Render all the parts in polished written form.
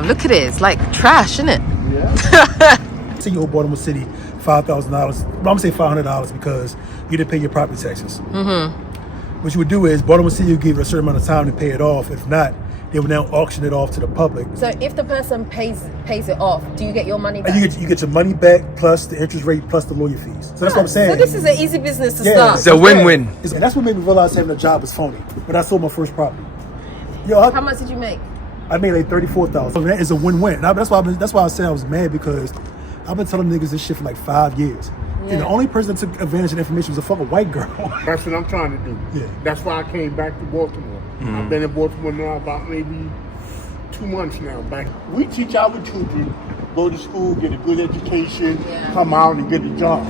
Damn, look at it. It's like trash, isn't it? Yeah. Say you owe Baltimore City $5,000. Well, I'm gonna say $500 because you didn't pay your property taxes. What you would do is Baltimore City would give you a certain amount of time to pay it off. If not, they would now auction it off to the public. So if the person pays it off, do you get your money back? And you get your money back plus the interest rate plus the lawyer fees. So that's what I'm saying. So this is an easy business to start. It's a win-win. And that's what made me realize having a job is phony. When I sold my first property. How much did you make? I made like $34,000. So that is a win-win. That's why I said I was mad, because I've been telling niggas this shit for like 5 years. Yeah. And the only person that took advantage of the information was a fucking white girl. That's what I'm trying to do. Yeah. That's why I came back to Baltimore. I've been in Baltimore now about maybe 2 months now. Back, we teach our children, go to school, get a good education, come out and get a job.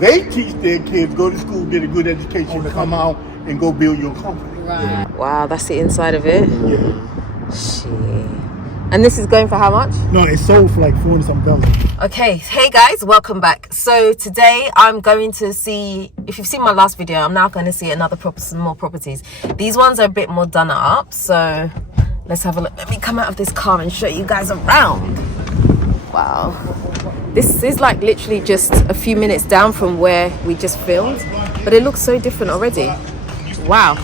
They teach their kids, go to school, get a good education, come out and go build your company. Right. Wow, that's the inside of it. Yeah. Shit. And this is going for how much? No, it sold for like $400-something. Okay, hey guys, welcome back. So today I'm going to see, if you've seen my last video, I'm now going to see some more properties. These ones are a bit more done up, so let's have a look. Let me come out of this car and show you guys around. Wow. This is like literally just a few minutes down from where we just filmed, but it looks so different already. Wow.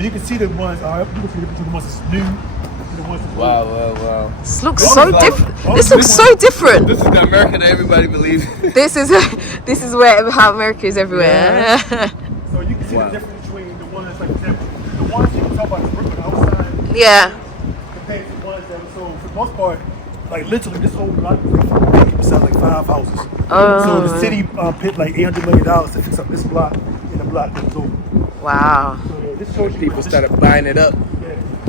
You can see the ones, you can see the ones that's new. Wow. This looks so different. This looks so different. This is the America that everybody believes. This is where how America is everywhere. Yeah. So you can see the difference between the ones like the ones you can talk about the brick on the outside. Yeah. Compared to the ones that were sold for the most part, like literally this whole block was selling like 5 houses. So the city paid like $800 million to fix up this block and the block that was over. Wow. So this shows you People started buying it up. So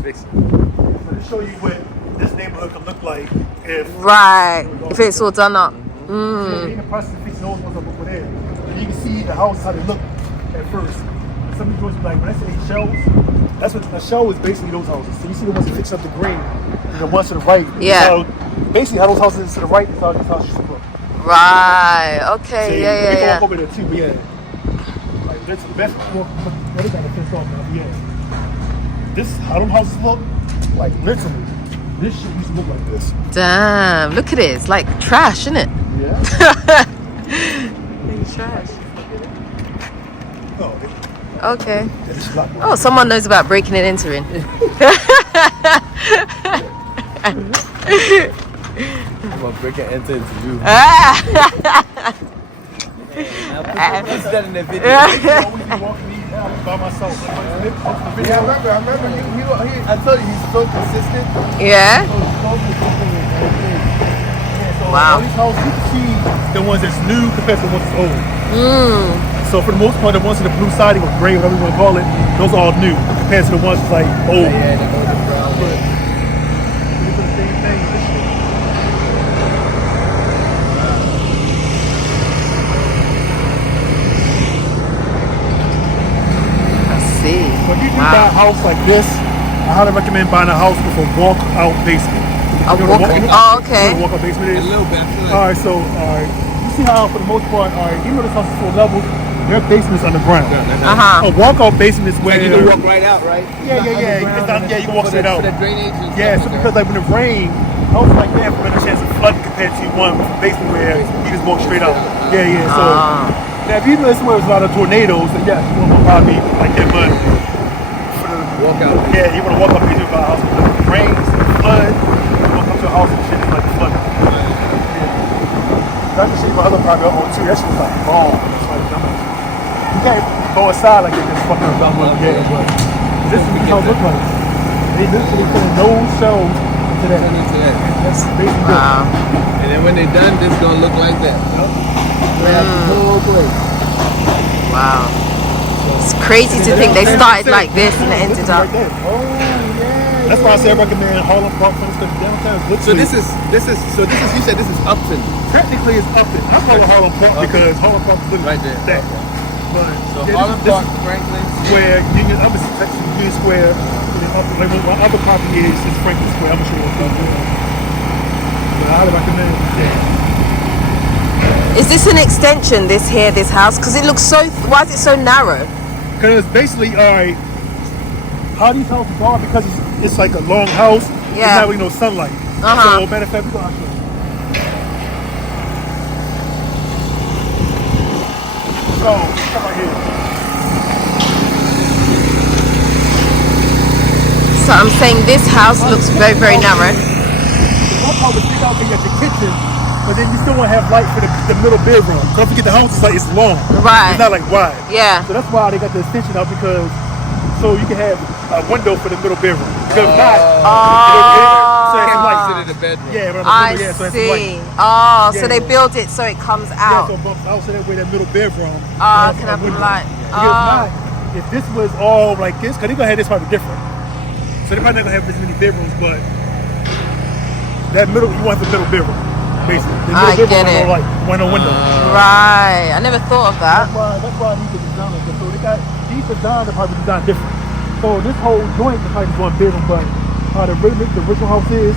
to show you what this neighborhood could look like if it's all done up. So in the process of fixing those ones up over there, and you can see the house how they look at first. Some people be like, when I say shells, that's what a shell is basically those houses. So you see the ones that fix up the green, and the ones to the right. Yeah. So basically, how those houses to the right is how these houses should look. Right. Okay. So Yeah. We can walk over there too, but yeah. Like that's the best. They got to fence off now, but yeah. This how them houses look, like literally. This shit used to look like this. Damn, look at it. It's like trash, isn't it? Yeah. It's trash. Oh, okay. Oh, someone knows about breaking and entering. I'm gonna break and enter into you. I put that in the video. By myself. Yeah, I remember. I told you he's so consistent. Yeah. Wow. All these houses, you can see the ones that's new compared to the ones that's old. So for the most part, the ones in the blue siding or gray, whatever you want to call it, those are all new compared to the ones that's like old. Yeah, they go to brown. You do the same thing. So if you do buy a house like this, I highly recommend buying a house with a walk-out basement. Okay. Walk-out basement is? A little bit. Alright, so you see how for the most part, even though this house is 4 levels, their basement's underground. A walk-out basement is where you can walk right out, right? Yeah. You can walk straight out. For the drainage and Yeah, so because like when it rains, houses like that have a better chance of flooding compared to one with a basement where you just walk straight out. Yeah. So now if you know somewhere there's a lot of tornadoes, then yeah, you want to probably like that, but walk out. Yeah, you want to walk up into a house because it rains, flood, you walk up to a house and shit is like flood. That's the shit for other property I own too. That shit was like wrong. It's like, you can't go aside like they just fucking up. Yeah, but this is how it looks like. They literally put no shells into that. That's basically And then when they're done, this is gonna look like that. Wow. It's crazy to think they started like this and it ended up. That's why I say I recommend Harlem Park because downtown is So this is you said this is Upton. Technically it's Upton. I call it Harlem Park because Harlem Park is right there. That. But so Harlem Park, Franklin Square, Union Square, and then like my other property is Franklin Square. I'm sure it's going to But I highly recommend it. Is this an extension, this house? Because it looks so, why is it so narrow? Because basically, alright, how these houses are, because it's like a long house. There's not really no sunlight. So matter of fact, we're gonna show you. So come right here. So I'm saying this house looks very, very narrow. The one part was big out there at your kitchen, but then you still want to have light for the middle bedroom. Don't forget the house is like, it's long. Right. It's not like wide. Yeah. So that's why they got the extension out, because so you can have a window for the middle bedroom. Because if not, so it's light. Sit in the bedroom. Yeah, but I so it's see. light. Oh, so Yeah. they built it so it comes out. Yeah, so bump out so that way that middle bedroom. Can have window. light. Because if not, if this was all like this, because they're gonna have this probably different. So they're probably not gonna have as many bedrooms, but that middle, you want the middle bedroom, basically. The middle I bedroom get it. want no window. Right. I never thought of that. That's why these are designed like this. So they got these designs are probably designed different. So this whole joint is probably one bedroom, but how the original house is,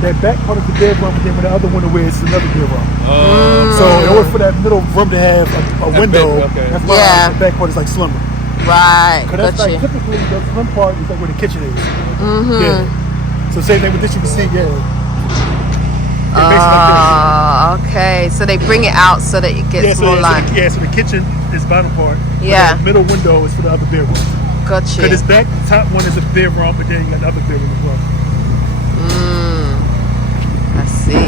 that back part is the bedroom, and then when the other window is another bedroom. So in order for that middle room to have a window, that's why the back part is like slimmer. Right. Because that's Got like you. typically the slim part is like where the kitchen is. Yeah. So same thing with this, you can see, Okay. So they bring it out so that it gets more light. So the kitchen is bottom part. Yeah. The middle window is for the other bedroom. Got you. Because this back, the top one is a bedroom, but then you got the other bedroom as well. I see.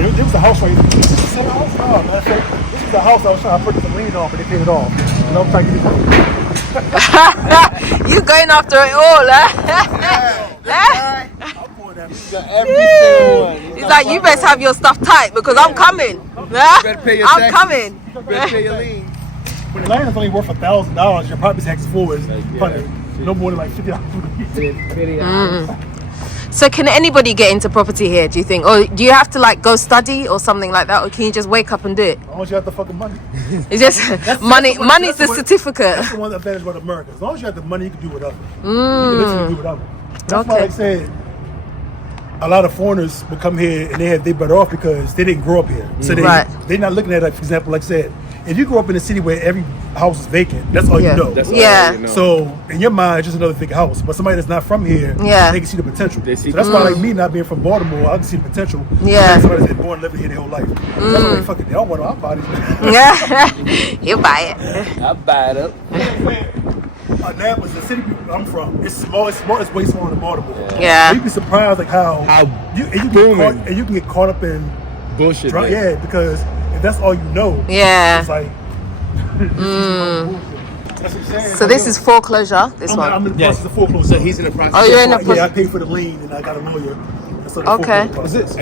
It was a house right here. This is the same house? No, matter of fact, this is the house I was trying to put the lien on, but they paid it off. And I'm trying to get it. You going after it all, huh? He's like, you best have your stuff tight because I'm coming. better pay your I'm taxes. coming. You better pay your lien. When the land is only worth $1,000, your property tax for is probably no more than like $50. So can anybody get into property here, do you think? Or do you have to like go study or something like that? Or can you just wake up and do it? As long as you have the fucking money. It's just money. Money's the certificate. That's the one advantage about America. As long as you have the money, you can do whatever. You can literally do whatever. That's why, like I said, a lot of foreigners will come here and they better off because they didn't grow up here. So they're not looking at it, for example, like I said, if you grew up in a city where every house is vacant, that's all you know. That's all you know. So in your mind, it's just another big house. But somebody that's not from here, they can see the potential. So that's why, like me not being from Baltimore, I can see the potential. Somebody that's been born and living here their whole life. That's why fuck it, they don't want our bodies. You buy it. I buy it up. Annapolis, the city I'm from, it's small. It's way smaller than Baltimore. Yeah. So you'd be surprised like how you can get caught up in bullshit. Because if that's all you know, it's like. That's what I'm saying. So this is foreclosure. This one. I'm in the process of foreclosure. So he's in the process. Oh, you're in the process. Yeah, I paid for the lien and I got a lawyer. Okay.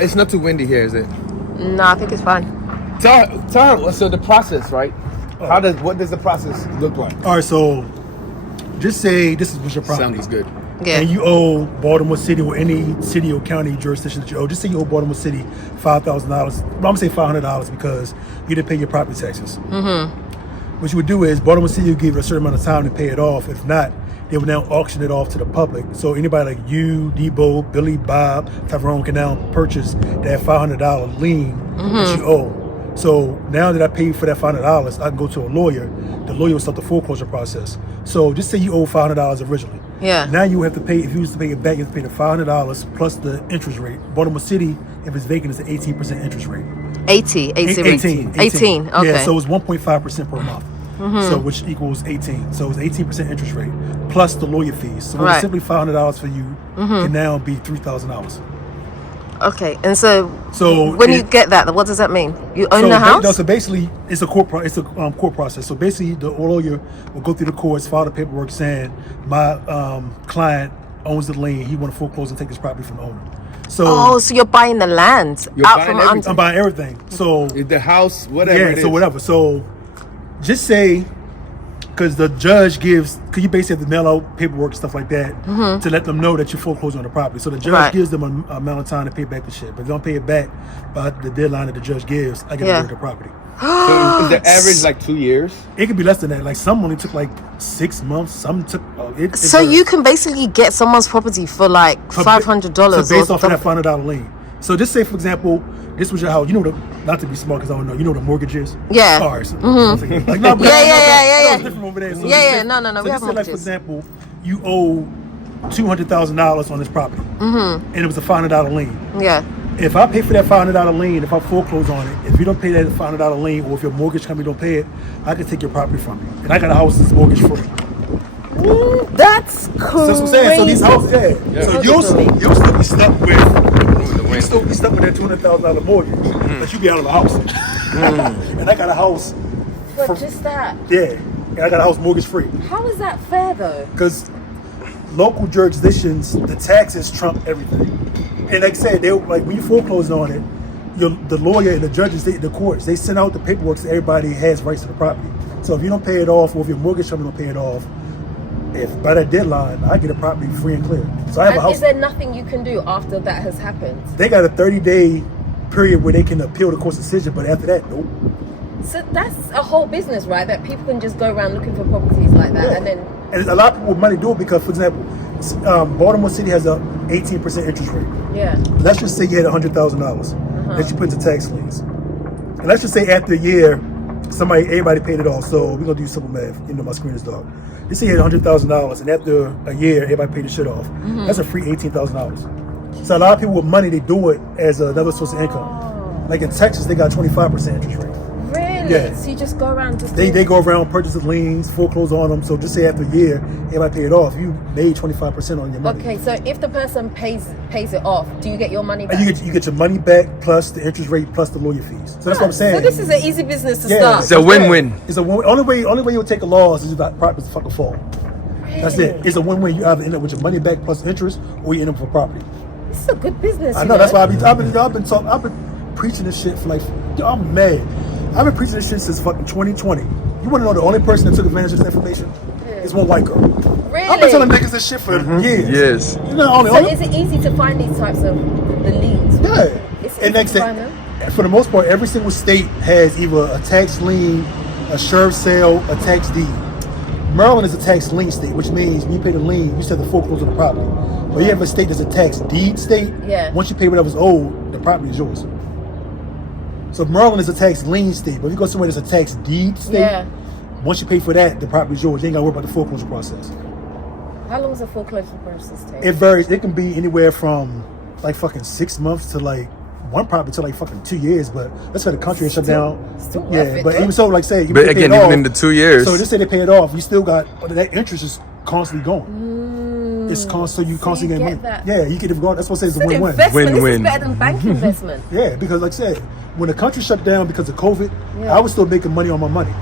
It's not too windy here, is it? No, I think it's fine. Tell her. So the process, right? What does the process look like? All right, so just say this is your property. Sounds good. Yeah. And you owe Baltimore City or any city or county jurisdiction that you owe. Just say you owe Baltimore City $5,000. Well, I'm gonna say $500 because you didn't pay your property taxes. What you would do is Baltimore City would give you a certain amount of time to pay it off. If not, they would now auction it off to the public. So anybody like you, Debo, Billy, Bob, Tyrone can now purchase that $500 lien that you owe. So now that I paid for that $500, I can go to a lawyer. The lawyer will start the foreclosure process. So just say you owe $500 originally. Yeah. Now you have to pay, if you used to pay it back, you have to pay the $500 plus the interest rate. Baltimore City, if it's vacant, it's an 18% interest rate. 18. Okay. Yeah, so it's 1.5% per month. So which equals 18. So it's 18% interest rate plus the lawyer fees. So it's simply $500 for you can now be $3,000. Okay, and so when you get that, what does that mean? You own the house? No, so basically, it's a court process. So basically, the lawyer will go through the courts, file the paperwork saying my client owns the lien. He want to foreclose and take his property from the owner. So so you're buying the land I'm buying everything. So the house, whatever. Yeah, so whatever. So just say, because the judge because you basically have to mail out paperwork and stuff like that to let them know that you foreclosed on the property. So the judge gives them an amount of time to pay back the shit. But if they don't pay it back by the deadline that the judge gives, I get rid of the property. So is the average like 2 years? It could be less than that. Like some only took like 6 months. Some took. So you can basically get someone's property for like $500. So based off of that $500 lien. So just say, for example, this was your house. You know not to be smart because I don't know. You know what a mortgage is? Yeah. All right. So, Yeah. Different over there. So No. We We have just say, like, for mortgages. example, you owe $200,000 on this property, and it was a $500 lien. Yeah. If I pay for that $500 lien, if I foreclose on it, if you don't pay that $500 lien, or if your mortgage company don't pay it, I can take your property from you. And I got a house that's mortgage free. That's crazy. So that's what I'm saying. So these houses, So you'll still be stuck with that $200,000 mortgage, but you be out of the house. And I got a house. But just that. Yeah, and I got a house mortgage free. How is that fair though? Because local jurisdictions, the taxes trump everything. And like I said, when you foreclose on it, the lawyer and the judges, the courts, they send out the paperwork so everybody has rights to the property. So if you don't pay it off, or if your mortgage company don't pay it off, if by that deadline, I get a property free and clear. So I have a house. Is there nothing you can do after that has happened? They got a 30-day period where they can appeal the court's decision, but after that, nope. So that's a whole business, right? That people can just go around looking for properties like that, and then. And a lot of people with money do it because, for example, Baltimore City has a 18% interest rate. Yeah. Let's just say you had $100,000 that you put into tax liens, and let's just say after a year, everybody paid it off. So we're gonna do simple math. You know, my screen is dark. Let's say you had $100,000, and after a year, everybody paid the shit off. That's a free $18,000. So a lot of people with money, they do it as another source of income. Like in Texas, they got 25% interest rate. Really? Yeah. So you just go around just. They go around purchasing liens, foreclose on them. So just say after a year, everybody pay it off. You made 25% on your money. Okay, so if the person pays it off, do you get your money back? And you get your money back plus the interest rate plus the lawyer fees. So that's what I'm saying. So this is an easy business to start. It's a win-win. It's a win. Only way you'll take a loss is if that property's fucking fall. Really? That's it. It's a win-win. You either end up with your money back plus interest, or you end up with property. This is a good business. I know. That's why I've been preaching this shit for I'm mad. I've been preaching this shit since fucking 2020. You want to know the only person that took advantage of this information? Is one white girl. Really? I've been telling niggas this shit for years. Yes. You know, So is it easy to find these types of the liens? Yeah. It's And easy next to thing, find them? for the most part, every single state has either a tax lien, a sheriff sale, a tax deed. Maryland is a tax lien state, which means when you pay the lien, you still have to foreclose on the property. But you have a state that's a tax deed state. Yeah. Once you pay whatever's owed, the property is yours. So Maryland is a tax lien state, but if you go somewhere that's a tax deed state, once you pay for that, the property is yours. You ain't got to worry about the foreclosure process. How long does the foreclosure process take? It varies. It can be anywhere from like fucking 6 months to like one property to like fucking 2 years. But let's say the country shut down. Still worth Yeah, it, but though. even so, like say, you But pay again, it even off, in the 2 years. So just say they pay it off, you still got that interest is constantly going. It's constant. So you constantly you getting get money. that. Yeah, you get it. That's what I say it's a It's an win-win. investment. This Win-win. is better than bank investment. Yeah, because like I said, when the country shut down because of COVID, Yeah. I was still making money on my money.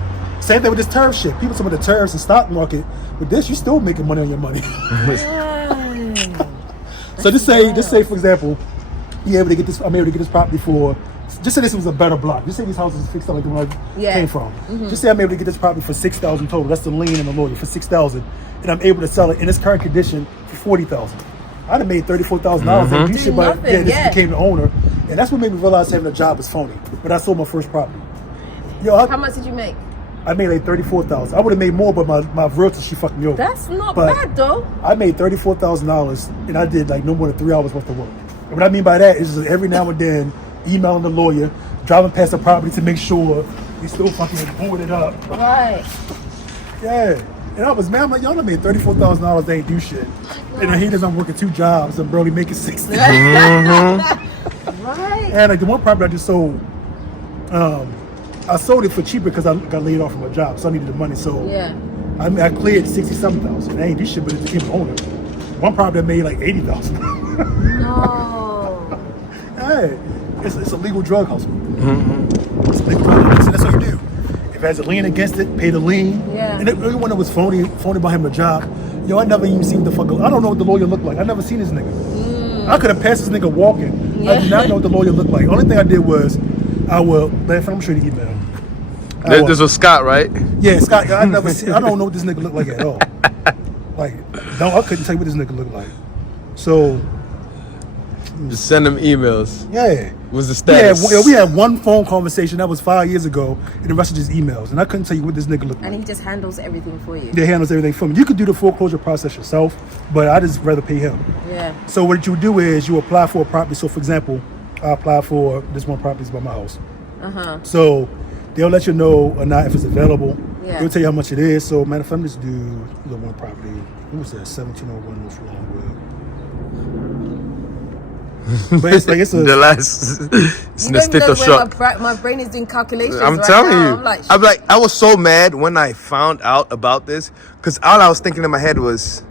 Same thing with this tariff shit. People talk about the tariffs and stock market. With this, you still making money on your money. So just say for example, I'm able to get this property for. Just say this was a better block. Just say these houses is fixed up like the one I came from. Just say I'm able to get this property for $6,000 total. That's the lien and the lawyer for $6,000, and I'm able to sell it in its current condition for $40,000. I'd have made $34,000 and do shit, but nothing, this became the owner, and that's what made me realize having a job is phony. But I sold my first property. How much did you make? I made like $34,000. I would have made more, but my realtor, she fucked me over. That's not But bad though. I made $34,000, and I did like no more than 3 hours worth of work. And what I mean by that is just every now and then, emailing the lawyer, driving past the property to make sure he's still fucking boarded it up. Right. Yeah. And I was mad. I'm like, y'all done made $34,000. They ain't do shit. And he does. I'm working 2 jobs. I'm barely making 60. Right. And like the one property I just sold, I sold it for cheaper because I got laid off from my job, so I needed the money. So Yeah. I cleared $67,000. I ain't do shit, but it became an owner. One property I made like $80,000. No. Hey, it's a legal drug hustle. It's a legal drug hustle. That's what you do. If it has a lien against it, pay the lien. Yeah. And everyone that was phony about him a job, I never even seen the fucker. I don't know what the lawyer looked like. I never seen this nigga. I could have passed this nigga walking. I do not know what the lawyer looked like. Only thing I did was, I'm sure the email. This was Scott, right? Yeah, Scott. I never seen. I don't know what this nigga looked like at all. Like, no, I couldn't tell you what this nigga looked like. So, Just send them emails. yeah. What's the status? We had one phone conversation that was 5 years ago, and the rest of just emails. And I couldn't tell you what this nigga looked like. And he just handles everything for you. He handles everything for me. You could do the foreclosure process yourself, but I just rather pay him. Yeah. So what you do is you apply for a property. So for example, I apply for this one property by my house. So they'll let you know or not if it's available. Yeah. They'll tell you how much it is. So matter of fact, I'm just do the one property. What was that? 1701 North Longwood. But it's like it's a. The last. It's You don't even know sticker shock. where my brain is doing calculations. I'm right telling now. you. I'm like, I was so mad when I found out about this, because all I was thinking in my head was,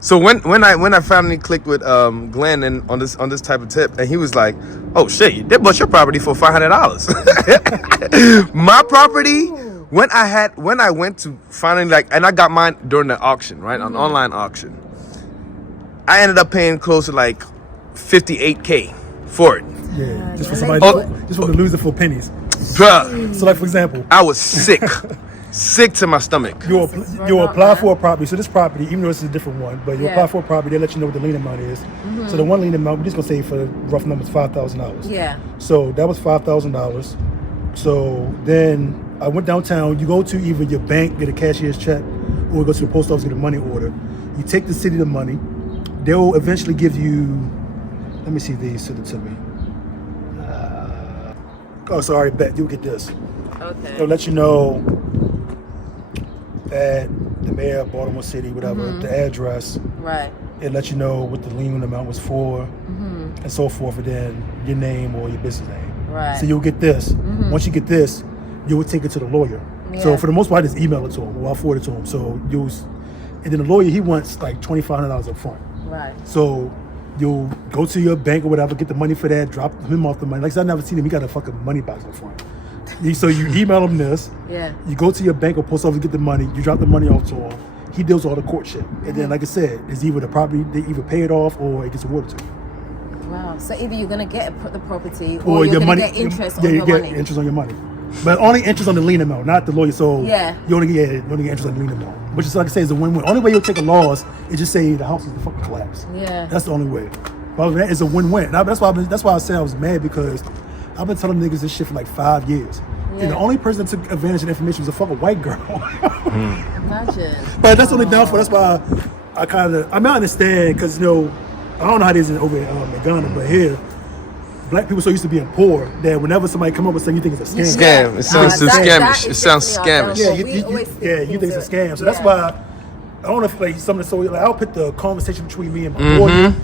so when I finally clicked with Glenn and on this type of tip, and he was like, "Oh shit, they bought your property for $500." My property, when I went to finally and I got mine during the auction, right, an online auction. I ended up paying close to like $58K for it. Yeah, just for and somebody, then just for to lose it for pennies. Bruh, So, like for example, I was sick, sick to my stomach. you'll apply for a property. So this property, even though this is a different one, but you Yeah. apply for a property, they let you know what the lien amount is. So the one lien amount, we're just gonna say for rough numbers, $5,000. yeah. So that was $5,000. So then I went downtown. You go to either your bank, get a cashier's check, or go to the post office, get a money order. You take the city the money. They'll eventually give you. Let me see if they sent it to me. Oh, sorry, bet you'll get this. Okay. They'll let you know that the mayor of Baltimore City, whatever, the address. Right. It lets you know what the lien amount was for, and so forth, and then your name or your business name. Right. So you'll get this. Once you get this, you will take it to the lawyer. So Yeah. for the most part, I just email it to him or I'll forward it to him. So and then the lawyer, he wants like $2,500 up front. Right. So you'll go to your bank or whatever, get the money for that, drop him off the money. Like I said, I've never seen him. He got a fucking money box up front. So you email him this. Yeah. You go to your bank or post office, get the money. You drop the money off to him. He deals all the court shit. And then, like I said, it's either the property, they either pay it off or it gets awarded to you. Wow. So either you're gonna get the property, Or or you're your gonna money, get interest yeah, on you your get money. interest on your money. But only interest on the lien amount, not the lawyer. So Yeah. you only get interest on the lien amount. Which is, like I say, is a win-win. Only way you'll take a loss is just say the house is the fucking collapse. Yeah. That's the only way. But other than that, it's a win-win. And that's why I said I was mad, because I've been telling niggas this shit for like 5 years. Yeah. And the only person that took advantage of the information was a fucking white girl. Imagine. But that's the only downfall. That's why I understand, because, I don't know how it is over in Ghana, but here, black people so used to being poor that whenever somebody come up with something, you think it's a scam. Scam. It sounds too scamish. It sounds scamish. Yeah, We always you think it's a scam. So yeah. that's why I don't know if like something so like I'll put the conversation between me and my lawyer.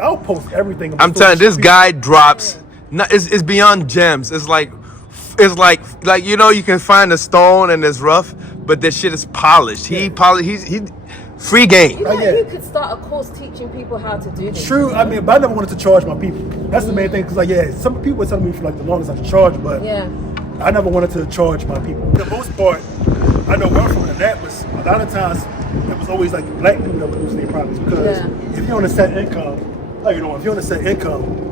I'll post everything. I'm telling you, this guy drops. It's beyond gems. It's like you can find a stone and it's rough, but this shit is polished. He free game. You know, yeah. you could start a course teaching people how to do this. True. I mean, but I never wanted to charge my people. That's the main thing. Because some people were telling me for like the longest I should charge, but Yeah. I never wanted to charge my people. For the most part, I know where I'm from, and that was a lot of times it was always like black people that were losing their properties, because if you're on a set income, if you're on a set income,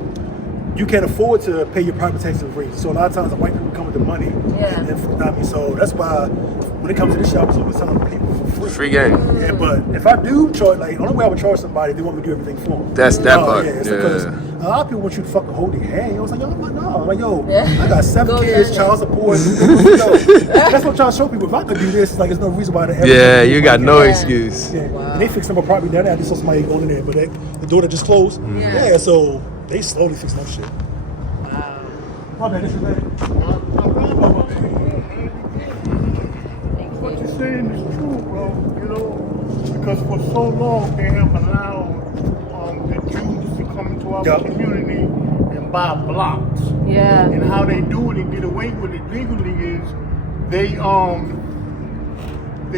you can't afford to pay your property taxes and rates. So a lot of times the white people come with the money. Yeah. And so that's why when it comes to this shop, I was always telling people for free. Free game. Yeah, but if I do charge, like, the only way I would charge somebody, they want me to do everything for them. That's that part. Yeah, it's Yeah. because a lot of people want you to fucking hold their hand. I was like, yo, I'm like, no. I'm like, yo, Yeah. I got 7 Go kids, learn child support. That's what I'm trying to show people. If I could do this, like, there's no reason why they ever Yeah, do you it. got no Yeah. excuse. Yeah. And they fixed up a property down there. I just saw somebody going in there, but the door that just closed. Yeah, so they slowly fixing up shit. My bad, this is bad. What you're saying is true, bro. Because for so long they have allowed the Jews to come into our community and buy blocks. Yeah. And how they do it and get away with it legally is they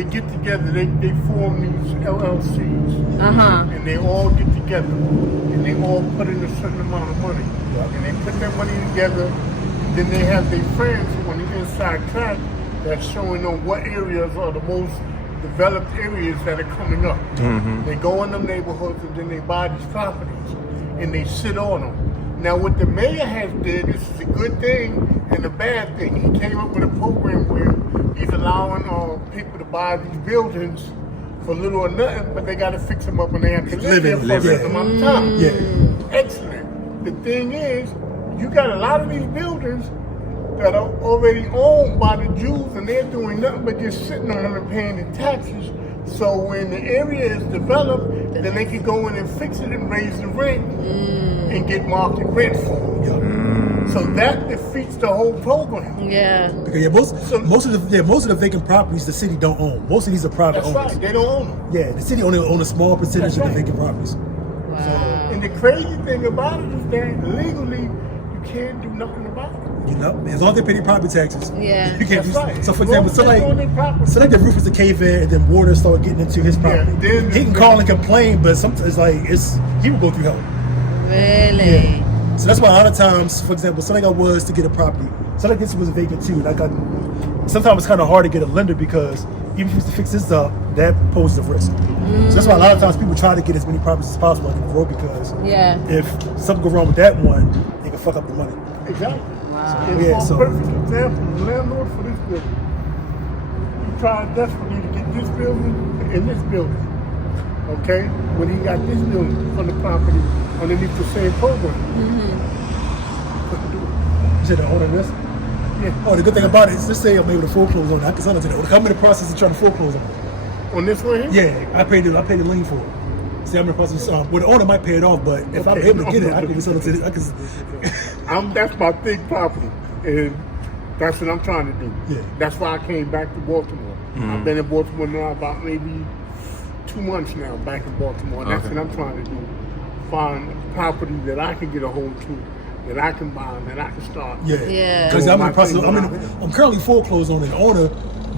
get together, they form these LLCs. And they all get together and they all put in a certain amount of money. And they put that money together, then they have their friends on the inside track that's showing them what areas are the most developed areas that are coming up. They go in them neighborhoods and then they buy these properties and they sit on them. Now what the mayor has did, this is a good thing and a bad thing. He came up with a program where he's allowing people to buy these buildings for little or nothing, but they got to fix them up and they have to live there for a certain amount of time. Excellent. The thing is, you got a lot of these buildings that are already owned by the Jews and they're doing nothing but just sitting on them and paying the taxes. So when the area is developed, then they can go in and fix it and raise the rent and get market rent for it. So that defeats the whole program. Yeah. Because most of the vacant properties the city don't own. Most of these are private That's owners. right. They don't own them. Yeah, the city only own a small percentage That's of the right. vacant properties. Wow. And the crazy thing about it is that legally you can't do nothing about it. You know, as long as they pay their property taxes. Yeah. You can't That's do right. So for As long example, as they're doing their property. so like the roof is a cave in and then water start getting into his property. then- He can call and complain, but sometimes he will go through hell. Really? Yeah. So that's why a lot of times, for example, something I was to get a property. So like this was a vacant too. Sometimes it's kind of hard to get a lender because even if you was to fix this up, that poses a risk. So that's why a lot of times people try to get as many properties as possible on the road because if something go wrong with that one, they can fuck up the money. Exactly. Wow. And Yeah, for so- a perfect example, the landlord for this building, he tried desperately to get this building and this building. Okay? When he got this building on the property underneath the same program. Couldn't do it. You said the owner of this? Yeah. Oh, the good thing about it is, let's say I'm able to foreclose on it. I can sell it to them. I'm in the process of trying to foreclose on it. On this one here? Yeah, I paid the lien for it. See, I'm in the process. Well, the owner might pay it off, but if I'm Okay. able to get it, I can sell it to. That's my big property, and that's what I'm trying to do. Yeah. That's why I came back to Baltimore. I've been in Baltimore now about maybe 2 months now, back in Baltimore. And that's what I'm trying to do. Find property that I can get a hold to, that I can buy, that I can start. Yeah. Because I'm in the process. My thing I'm currently foreclosed on it. The owner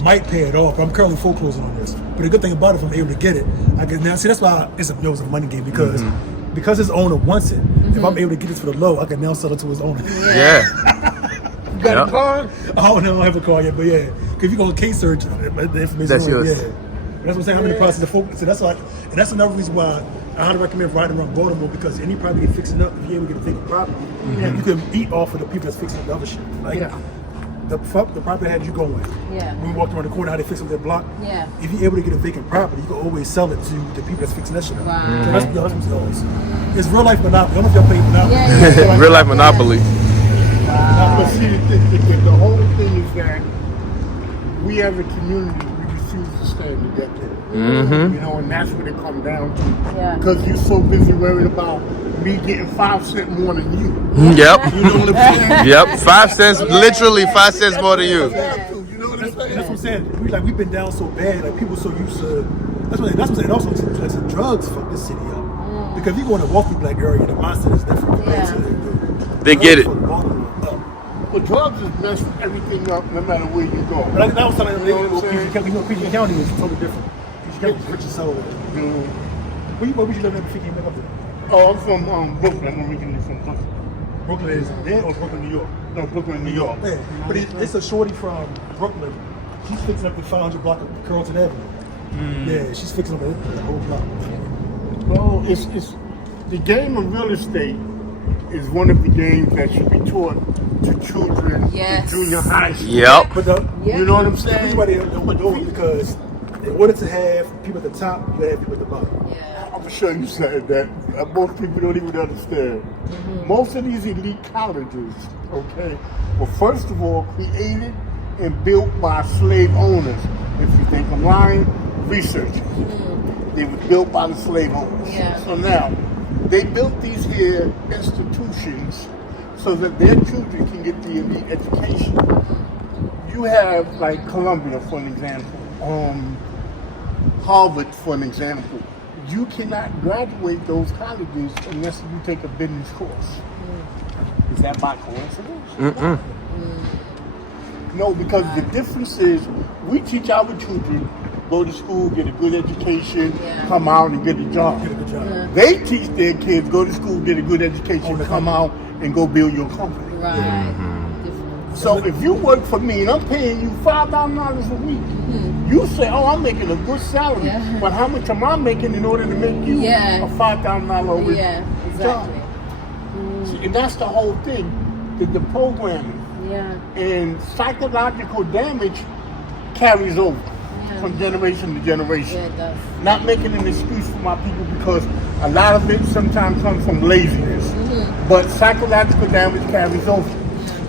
might pay it off. But I'm currently foreclosing on this. But the good thing about it, if I'm able to get it, I can now see. That's why it's a money game because his owner wants it. If I'm able to get it for the low, I can now sell it to his owner. Yeah. You got a car? Oh no, I don't have a car yet, but yeah, because if you go to case search, the information. That's yours. Yeah, that's what I'm saying. I'm in the process of focus. So that's why, and that's another reason why I highly recommend riding around Baltimore because any property you're fixing up, if you're able to get a vacant property, you can eat off of the people that's fixing up the other shit. Like the property had you going. Yeah. When we walked around the corner, how they fix up their block. Yeah. If you're able to get a vacant property, you can always sell it to the people that's fixing that shit up. Wow. So that's what it's always. It's real life monopoly. I don't know if y'all play monopoly. Yeah. Real life monopoly. But see, the whole thing is that we as a community, we refuse to stand together. You know, and that's what it comes down to. Yeah. Because you're so busy worried about me getting 5 cents more than you. Yep. You know what I'm saying? Yep. 5 cents, literally 5 cents more than you. You know what I'm saying? That's what I'm saying. We've been down so bad. Like people so used to. That's what I'm saying. Also, like, drugs fuck this city up. Because if you go in a wealthy black area, the mindset is different. They get it. But drugs is messing everything up no matter where you go. But like, that was something. You know what I'm saying? PG County is totally different. PG County is rich as hell. Where would you live in before you came back up there? Oh, I'm from Brooklyn. I'm originally from Brooklyn. Brooklyn is there or Brooklyn, New York? No, Brooklyn, New York. Yeah, but it's a shorty from Brooklyn. She's fixing up the 500 block of Carrollton Avenue. Yeah, she's fixing up the whole block. Well, it's the game of real estate is one of the games that should be taught to children in junior high school. Yep. But You know what I'm the saying? reason why they don't do it because in order to have people at the top, you gotta have people at the bottom. I'm sure you said that. Most people don't even understand. Most of these elite colleges, okay, were first of all created and built by slave owners. If you think I'm lying, research it. They were built by the slave owners. So now, they built these here institutions so that their children can get the elite education. You have like Columbia, for an example, Harvard, for an example. You cannot graduate those colleges unless you take a business course. Is that by coincidence? No, because the difference is we teach our children go to school, get a good education, come out and get a job. They teach their kids go to school, get a good education, come out and go build your company. So if you work for me and I'm paying you $5,000 a week, you say, "Oh, I'm making a good salary," but how much am I making in order to make you a $5,000 a week job? See, and that's the whole thing, the programming. And psychological damage carries over from generation to generation. Not making an excuse for my people because a lot of it sometimes comes from laziness. But psychological damage carries over.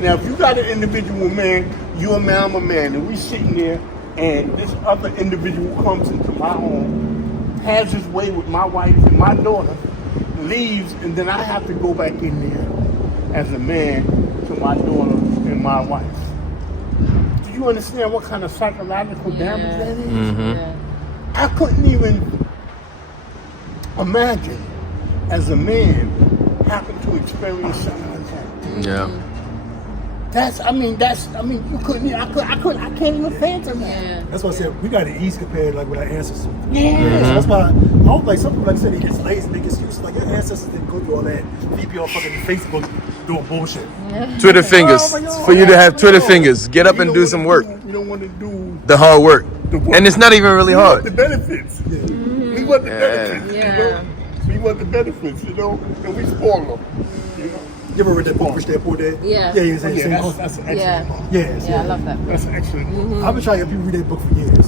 Now, if you got an individual man, you're a man, I'm a man, and we sitting there, and this other individual comes into my home, has his way with my wife and my daughter, leaves, and then I have to go back in there as a man to my daughter and my wife. Do you understand what kind of psychological damage that is? Yeah. I couldn't even imagine as a man having to experience something like that. Yeah. I mean, you couldn't. I can't even fathom that. Yeah. That's why I said we got to ease compared like with our ancestors. Yeah. That's why I don't like some people like I said they just lazy make excuses like your ancestors didn't go through all that. Keep you on fucking Facebook doing bullshit. Twitter fingers. Oh, my God. For you to have Twitter No. fingers. Get up You and don't do wanna some work. You don't want to do The hard work. the work. And it's not even really We want hard. the benefits. We want the benefits. Yeah. You know? We want the benefits. You know, and we spoil them. You know. You ever read that book, Rich Dad Poor Dad? Yeah. Yeah, Yeah, that's an excellent Yeah. book. Yes. Yeah, I love that. That's an excellent book. I've been trying to get people to read that book for years.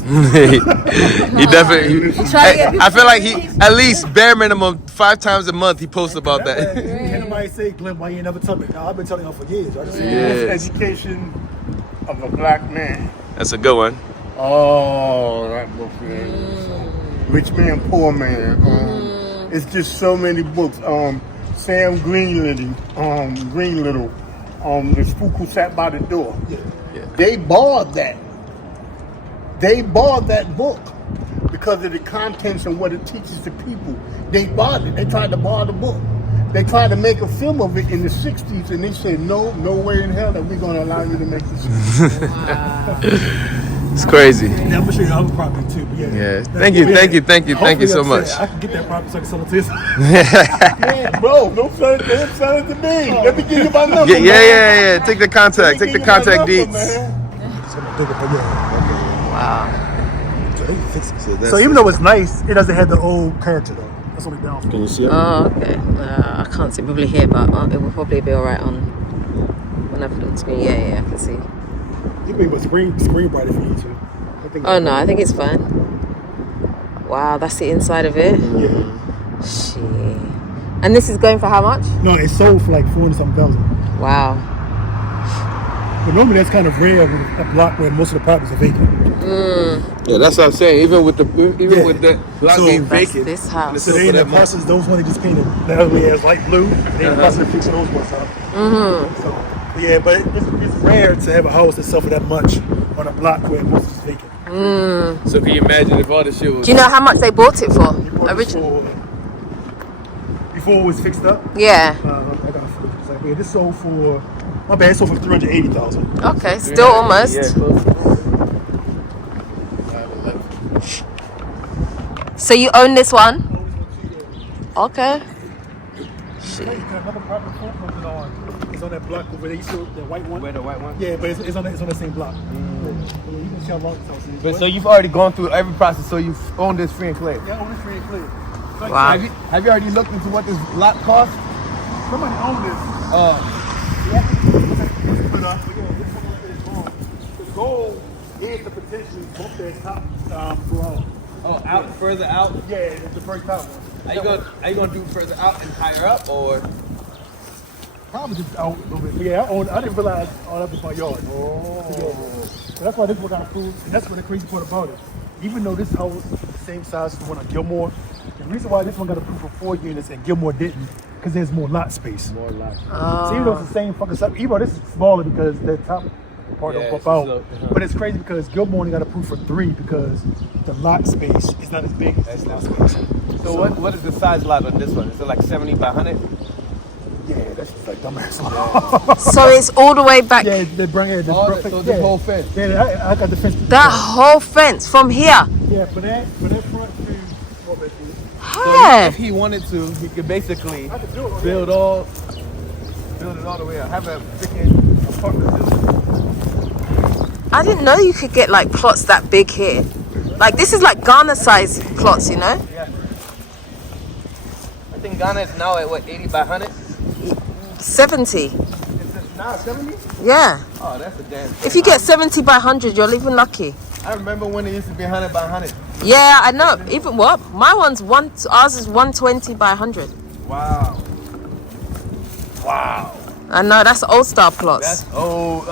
He definitely. try to get I feel like he at least bare minimum 5 times a month he posts about that. Can't nobody say, Glenn, why you ain't never tell me? No, I've been telling y'all for years. I just It's Education of a Black Man. That's a good one. Oh, that book is Rich Man, Poor Man. It's just so many books. Sam Greenlittle, The Spook Who Sat by the Door. Yeah. They barred that. They barred that book because of the contents and what it teaches the people. They barred it. They tried to bar the book. They tried to make a film of it in the 60s, and they said, no way in hell that we're going to allow you to make this. It's crazy. Yeah, I'm gonna show you other property too. But yeah. Thank you so much. I can get that property so I can sell it to you. Yeah, bro, don't sell it to me. Let me give you my number. Yeah. Take the contact. Take the contact deeds. Wow. So they can fix it. So, So even though it's nice, it doesn't have the old character though. That's only down. Can you see it? Oh, okay. I can't see probably here, but it will probably be alright on when I put it on screen. Yeah, I can see. You can put screen brighter if you need to. Oh no, I think it's fine. Wow, that's the inside of it. Yeah. Shit. And this is going for how much? No, it's sold for like 400,000. Wow. But normally that's kind of rare with a block where most of the properties are vacant. Yeah, that's what I'm saying. Even with the block So being That's vacant. this house. So they in the process, those ones they just painted the ugly as light blue. They in the process of fixing those ones up. So, yeah, but it's rare to have a house that sell for that much on a block where most is vacant. So can you imagine if all the shit was... Do you know how much they bought it for? Originally? Before it was fixed up. Yeah. I got a photo. It's like, yeah, this sold for, my bad, it sold for 380,000. Okay, still almost. Yeah, close. So you own this one? Okay. Another property foreclosure on. It's on that block over there. You see the white one? Where the white one? Yeah, but it's on the same block. Yeah, you can see how long this house is. But so you've already gone through every process, so you've owned this free and clear. Yeah, own this free and clear. Like, Wow. Have you already looked into what this lot costs? Somebody owned this. But the goal is to potentially bump that top floor. Out further out. Yeah, it's the first top one. Are you gonna do further out and higher up, or? Probably just out a little bit. Yeah, I didn't realize all that was my yard. So that's why this one got approved, and that's what the crazy part about it. Even though this house is the same size as the one on Gilmore, the reason why this one got approved for 4 units and Gilmore didn't, because there's more lot space. More lot. So even though it's the same fucking size, even though this is smaller because the top part don't it's pop out. just But it's crazy because Gilmore only got approved for 3 because the lot space is not as big as this lot space. So what is the size lot on this one? Is it like 70 by 100? Yeah, that's just like dumbass. So it's all the way back. Yeah, they bring it. So this whole fence. Yeah, I got the fence. That whole fence from here. Yeah, for that front to 4 bedrooms. Hey. If he wanted to, he could basically I could do it. build it all the way up. Have a freaking apartment building. I didn't know you could get like plots that big here. Like this is like Ghana size plots, you know? Yeah. I think Ghana is now at what, 80 by 100? 70. Is it now 70? Yeah. Oh, that's a damn. If you get 70 by 100, you're even lucky. I remember when it used to be 100 by 100. Yeah, I know. Even what? My one's ours is 120 by 100. Wow. Wow. I know, that's old style plots. That's old.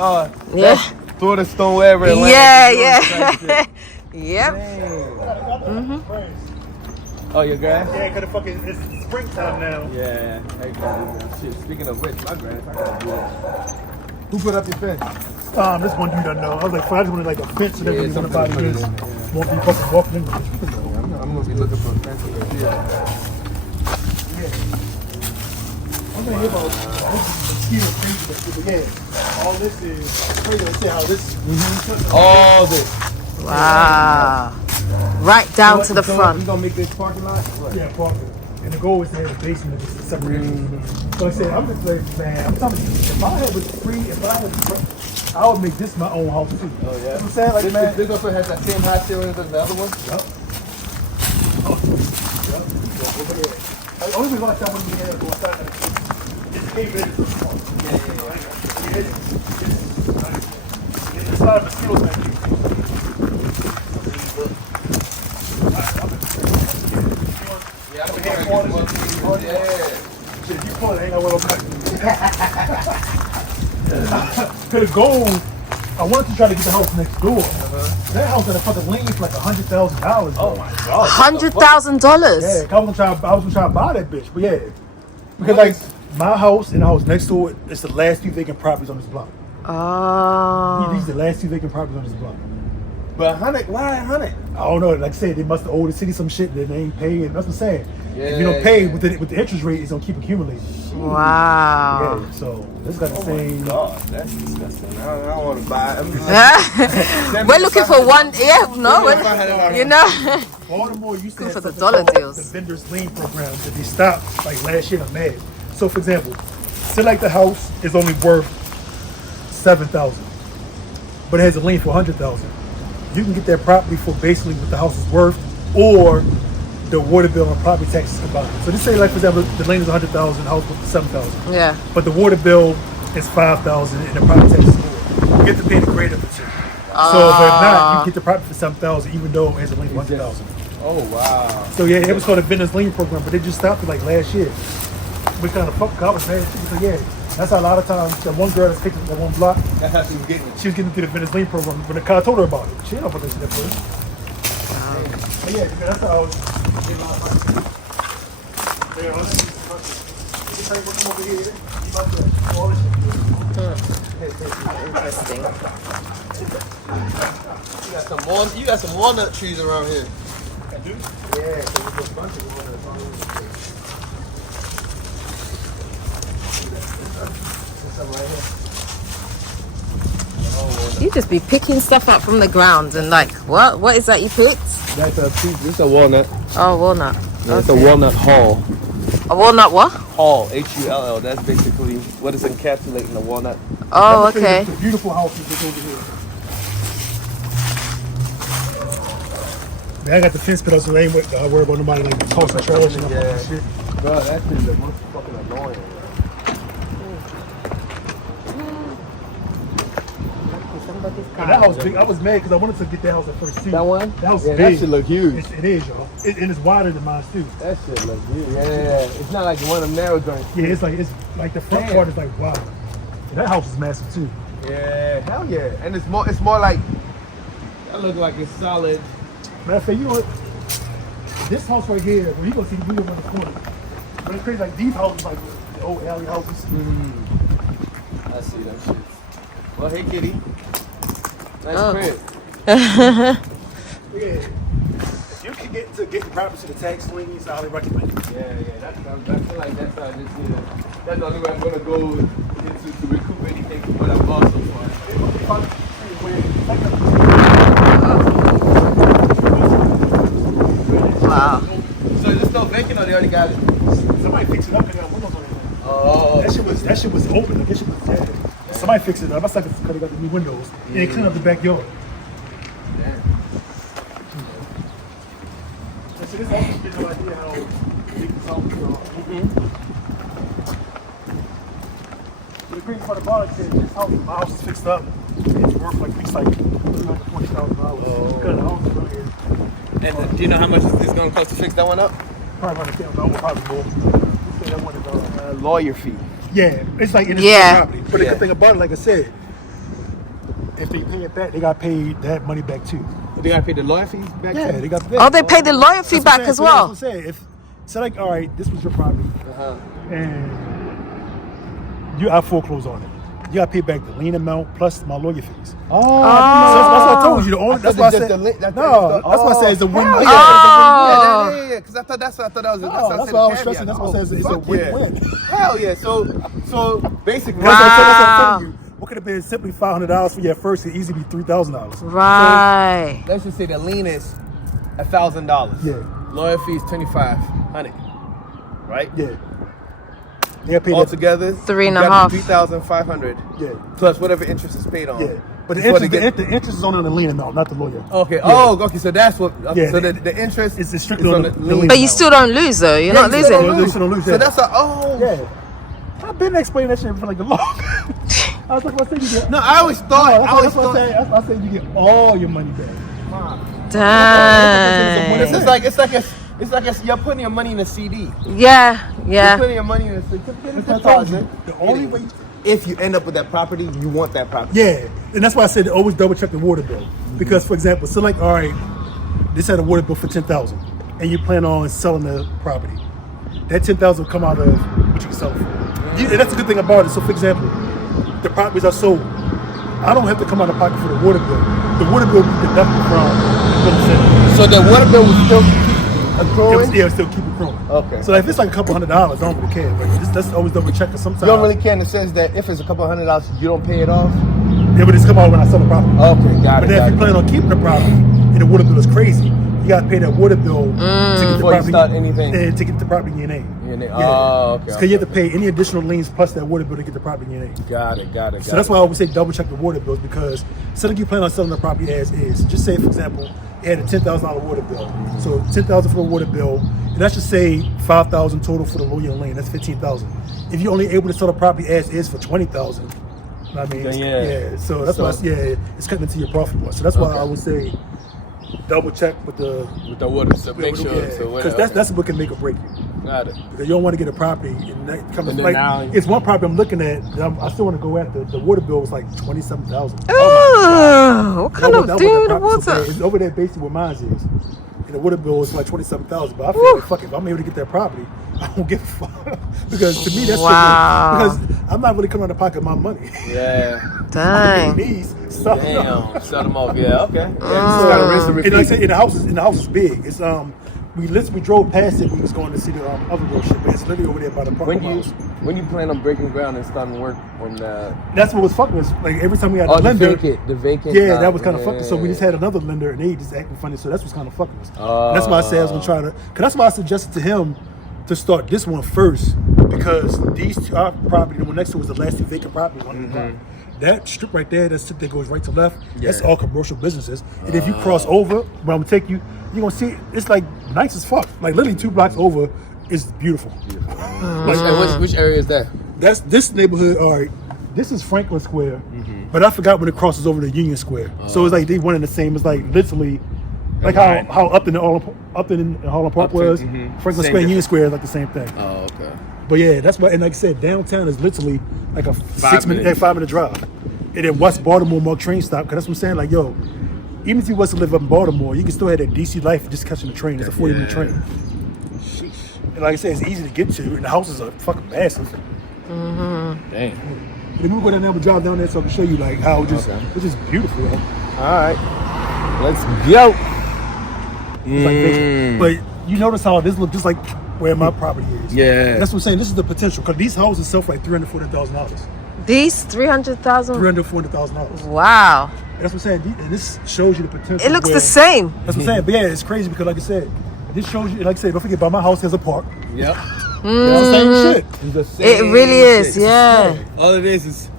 Yeah. Throw the stone wherever it lands. Yeah, yeah. Yep. Oh, your grass? Yeah, because it's springtime now. Yeah. Exactly. Shit, speaking of which, my grass, I gotta do that. Who put up your fence? This one dude I know. I was like, I just wanted like a fence and everything. something Somebody to put it just in, won't be fucking walking in. I'm gonna be looking for a fence over here. I'm gonna hear about mosquito crazy, but yeah, all this is crazy. Let's see how this. All this. Wow. Right down to the You front. gonna make this parking lot? What? Yeah, parking. And the goal is to have a basement just separate. So I said, I'm just like, man, I'm telling you, if I had was free, I would make this my own house too. Oh yeah. You know what I'm saying? Like, man. This also has that same high ceiling as the other one? Yep. Oh. Yep. Over there. The only reason why I want to be here is it's 8 minutes from the park. It's a lot of mosquitoes back here. Yeah, Yeah. Shit, you pull it, ain't no way I'm the goal, I wanted to try to get the house next door. That house had a fucking lien for like $100,000. Oh my god. $100,000. Yeah, I was gonna try to buy that bitch, but yeah. Because like my house and the house next to it, it's the last 2 vacant properties on this block. Oh. These are the last 2 vacant properties on this block. But 100, why 100? I don't know. Like I said, they must have owed the city some shit that they ain't paying. That's what I'm saying. Yeah, if you don't pay with the interest rate, it's gonna keep accumulating. Wow. Yeah. So this got the same. God, that's disgusting. I don't want to buy it. We're looking for one. Yeah, no. You know. Baltimore used to have for the something dollar called deals. the vendors lien program that they stopped like last year in May. So for example, say like the house is only worth $7,000, but it has a lien for $100,000. You can get that property for basically what the house is worth, or the water bill and property taxes combined. So just say like for example, the lien is $100,000, the house worth $7,000. Yeah. But the water bill is $5,000 and the property tax is $4,000. You have to pay the greater for two. So if not, you get the property for $7,000, even though it has a lien of $100,000. Oh wow. So yeah, it was called a vendors lien program, but they just stopped it like last year. We kind of fucked. I was mad. So yeah, that's how a lot of times that one girl that's taking that one block, That's how she was getting it. she was getting through the vendors lien program. When the car told her about it, she didn't know about this shit at first. But yeah, that's how I was. Yeah, come over here. All this Interesting. You got some walnut trees around here. I do. Yeah, so there's a bunch of walnuts all over the place. Some right here. You just be picking stuff up from the ground and like, what? What is that you picked? That's a piece. This is a walnut. Oh, walnut. Yeah, it's a walnut hull. A walnut what? Hull, Hull. That's basically what is encapsulating the walnut. Oh, okay. It's a beautiful house that's over here. Man, I got the fence put up, so I ain't worry about nobody like tossing trash and Yeah. shit. Bro, that shit is the most fucking annoying. And that house big. I was mad because I wanted to get that house at first too. That one? That house Yeah, is that big. shit look huge. It is, y'all. And it's wider than mine too. That shit look huge. Yeah, it's not like one of them narrow joints. Yeah, it's like the front Damn. part is like wow. And that house is massive too. Yeah, hell yeah. And it's more like that look like it's solid. Matter of fact, you know what? This house right here, when you go see the video on the corner, but it's crazy. Like these houses, like the old alley houses. I see that shit. Well, hey, kitty. Nice Oh. crib. Yeah. If you can get the property to the tax liens, I highly recommend it. Yeah. I feel like that's how this is. That's the only way I'm gonna go into to recoup anything from what I've lost so far. Wow. So is this still vacant or they already got it? Somebody fixed it up and got windows on it. Oh. That shit was open. Like, that shit was dead. Somebody fixed it up. I suck because they got the new windows. And they cleaned up the backyard. Damn. So this house gives you no idea how big this house is. The crazy part about it is this house, my house is fixed up. It's worth like at least like $20,000. Because the house is right here. And do you know how much it's gonna cost to fix that one up? Probably around $10,000, probably more. You say that one is Lawyer fee. yeah, it's like in the property. But the good thing about it, like I said, if they pay it back, they got paid that money back too. They gotta pay the lawyer fees back. Yeah, too? they got to pay. Oh, they pay the lawyer fee That's what I'm back saying. as So well. that's what I'm saying. If so, like, all right, this was your property, and I foreclosed on it. You got to pay back the lien amount plus my lawyer fees. Oh, So that's what I told you. The only, that's why I said. That's why I said it's a win-win. yeah. Because I thought that was. That's why I was stressing. That's why I said it's a win-win. Hell yeah. So basically, That's what I'm telling you. What could have been simply $500 for your first? It easily be $3,000. Right. So, let's just say the lien is $1,000. Yeah. Lawyer fees $2,500. Right. Yeah. They paid Altogether, 3.5. 3,500. Yeah. Plus whatever interest is paid on. Yeah. But the Before interest, they the interest is only on the lien amount, not the lawyer. Okay. Yeah. Oh, okay. So that's what. Yeah, So the interest is strictly on the lien. But you still don't lose though. You're not you losing. still don't lose. So that's Yeah. I've been explaining that shit for like a long. I was like, I said you get. No, I always thought. That's what I said you get all your money back. Dang. It's like you're putting your money in a CD. Yeah. You're Yeah. putting your money in a certificate That's of what I told you. deposit. The only way. If you end up with that property, you want that property. Yeah, and that's why I said always double check the water bill. Because, for example, so like, all right, this had a water bill for $10,000, and you plan on selling the property. That $10,000 will come out of what you can sell it for. And that's a good thing about it. So, for example, the properties are sold. I don't have to come out of pocket for the water bill. The water bill will be deducted from the bill of sale. So the water bill will still keep accruing? Yeah, still keep it growing. Okay. So if it's like a couple $100, I don't really care. But that's always double check. Cause sometimes You don't really care in the sense that if it's a couple $100, you don't pay it off? it would just come out when I sell the property. Okay, got But it. then got if you it. plan on keeping the property and the water bill is crazy, you gotta pay that water bill to get the Before you property start anything. and to get the property in your name. Your name. Yeah. Oh, okay. Because you have to pay any additional liens plus that water bill to get the property in your name. Got it. So that's why I always say double check the water bills, because instead of you plan on selling the property as is, just say for example, you had a $10,000 water bill. So $10,000 for the water bill, and that should say $5,000 total for the lawyer and lien. That's $15,000. If you're only able to sell the property as is for $20,000, I mean, yeah. So that's why it's cutting into your profit more. So that's why I would say double check with the water, so make sure. because that's what can make or break you. Got it. Because you don't want to get a property and that comes And then like now- it's one property I'm looking at. That I still want to go after. The water bill was like $27,000. Ooh, what kind of That dude property so water? bad. It's over there basically where mine is. And the water bill was like $27,000. But I feel like fuck it, if I'm able to get that property, I don't give a fuck. Because to me that's Wow. because I'm not really coming out of the pocket of my money. Yeah. Dang. These stuff. Damn. Shut them off. Yeah. Okay. Yeah, So, just gotta rinse and and repeat. like I said, the house is big. It's we drove past it. We was going to see the other real shit, but it's literally over there by the parking house. When you plan on breaking ground and starting work on That's what was fucking us. Like every time we had the lender, vacant. yeah, that was kind of fucking. So we just had another lender, and they just acting funny. So that's what's kind of fucking us. That's why I said I was gonna try to. Cause that's why I suggested to him to start this one first, because these two, our property, the one next to was the last two vacant properties. That strip right there, that strip that goes right to left, that's all commercial businesses. And if you cross over, where I'm gonna take you, you're gonna see it's like nice as fuck. Like literally 2 blocks over is beautiful. Which area is that? That's this neighborhood. All right, this is Franklin Square, but I forgot when it crosses over to Union Square. So it's like they one and the same. It's like literally, like how up in Harlem Park was. Franklin Square and Union Square is like the same thing. Oh, okay. But yeah, that's why. And like I said, downtown is literally like a 5 minute drive. And then West Baltimore Mark train stop. Because that's what I'm saying. Like yo, even if you was to live up in Baltimore, you can still have that DC life just catching the train. It's a 40-minute train. And like I said, it's easy to get to, and the houses are fucking massive. Damn. If we go down there, we'll drive down there so I can show you like how it's just beautiful. Yo. All right. Let's go. It's like vacant. But you notice how this look just like where my property is. Yeah. That's what I'm saying. This is the potential, because these houses sell for like $340,000. These 300,000. $340,000. Wow. That's what I'm saying. And this shows you the potential. It looks where- the same. That's what I'm saying. But yeah, it's crazy because like I said, this shows you, like I said, don't forget, by my house there's a park. Yep. It's the same shit. It's the same It really is. shit. Yeah. All it is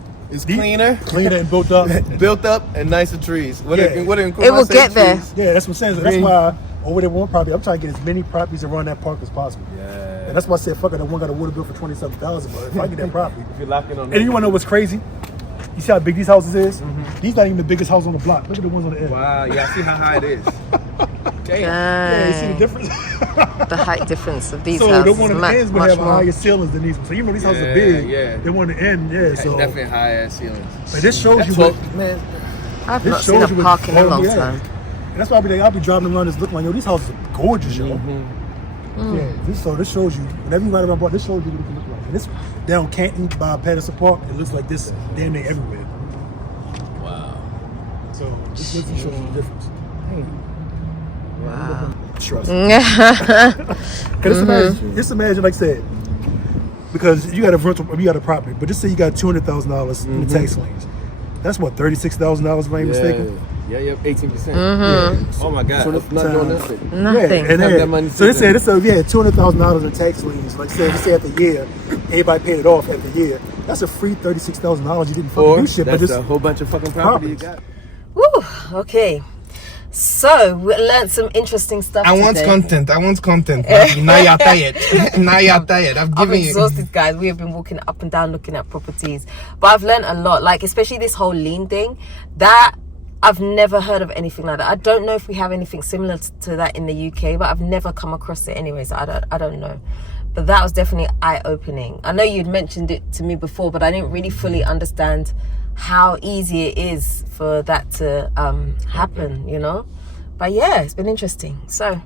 cleaner, Cleaner and built up. built up, and nicer trees. What Yeah. It will get there. Yeah, that's what I'm saying. So that's why over there one property, I'm trying to get as many properties around that park as possible. Yeah. And that's why I said, fuck it, that one got a water bill for $27,000. But if I get that property, If you're locking on and you wanna know what's crazy? You see how big these houses is? These not even the biggest house on the block. Look at the ones on the end. Wow, yeah, I see how high it is. Damn. Yeah, you see the Dang. difference? The height difference of these So the houses one is on the ends would much have more. higher ceilings than these ones. So even though these houses are Yeah, big, yeah. they want to end, so Definitely high ass ceilings. but this shows you what Man, I've this not seen shows a you what park in a long quality time. is. And that's why I'll be driving around this looking like, yo, these houses are gorgeous, yo. Yeah, this shows you, whenever you ride around, this shows you what it can look like. And this down Canton by Patterson Park, it looks like this damn near everywhere. Wow. So this lets you show you the difference. Wow. Trust me. Cause just imagine, like I said, because you got a property, but just say you got $200,000 in the tax liens. That's what, $36,000 if I ain't mistaken. Yeah, 18%. Yeah. Oh my God, that's not doing nothing. Nothing. Yeah, and Have that money so they sitting say $200,000 in tax liens. Like I said, just say at the year, everybody paid it off at the year. That's a free $36,000 you didn't fucking do shit, but that's just a whole bunch of fucking property you got. Woo, okay. So we learned some interesting stuff today. I want content. Now you're tired. I've I'm given you. exhausted, guys. We have been walking up and down looking at properties, but I've learned a lot, like especially this whole lien thing. That I've never heard of anything like that. I don't know if we have anything similar to that in the UK, but I've never come across it anyway, so I don't know. But that was definitely eye-opening. I know you'd mentioned it to me before, but I didn't really fully understand how easy it is for that to happen, you know. But yeah, it's been interesting. So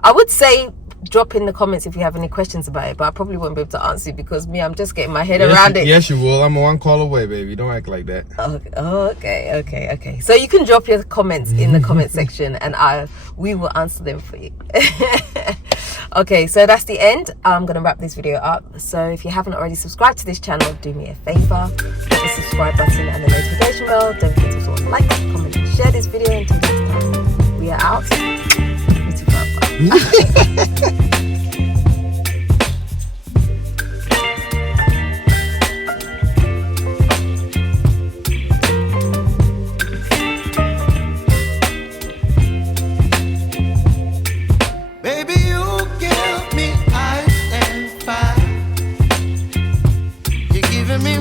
I would say drop in the comments if you have any questions about it, but I probably won't be able to answer you because I'm just getting my head around it. Yes, you will. I'm one call away, baby. Don't act like that. Okay. So you can drop your comments in the comment section and we will answer them for you. Okay, so that's the end. I'm going to wrap this video up. So if you haven't already subscribed to this channel, do me a favor. Hit the subscribe button and the notification bell. Don't forget to also like, comment, and share this video. Until next time, we are out.